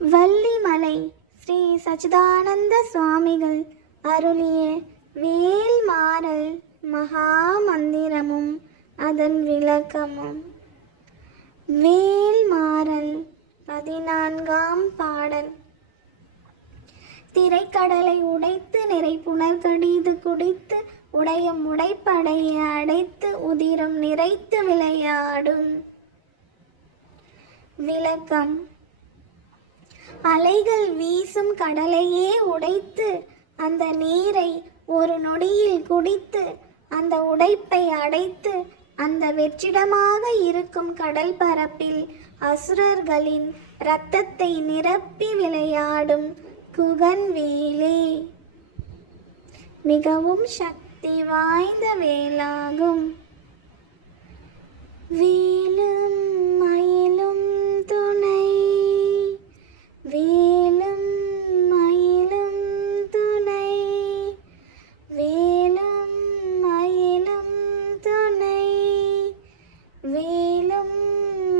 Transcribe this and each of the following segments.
வள்ளிமலை ஸ்ரீ சச்சிதானந்த சுவாமிகள் அருளிய வேல்மாறல் மகா மந்திரமும் அதன் விளக்கமும். வேல்மாறல் 14ஆம் பாடல். திரைக்கடலை உடைத்து நிறைப்புணர் கடிது குடித்து உடையும் உடைப்படைய அடைத்து உதிரம் நிறைத்து விளையாடும். விளக்கம். அலைகள் வீசும் கடலையே உடைத்து அந்த நீரை ஒரு நொடியில் குடித்து அந்த உடைப்பை அடைத்து அந்த வெற்றிடமாக இருக்கும் கடல் பரப்பில் அசுரர்களின் இரத்தத்தை நிரப்பி விளையாடும் குகன் வேலே மிகவும் சக்தி வாய்ந்த வேலாகும். வேலும் மயிலும் துணை, வேலும் மயிலும் துணை, வேலும் மயிலும் துணை, வேலும்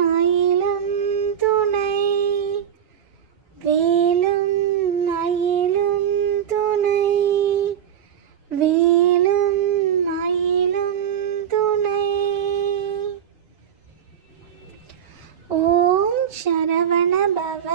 மயிலும் துணை, வேலும் மயிலும் துணை, வேலும் மயிலும் துணை. ஓம் சரவண பவ.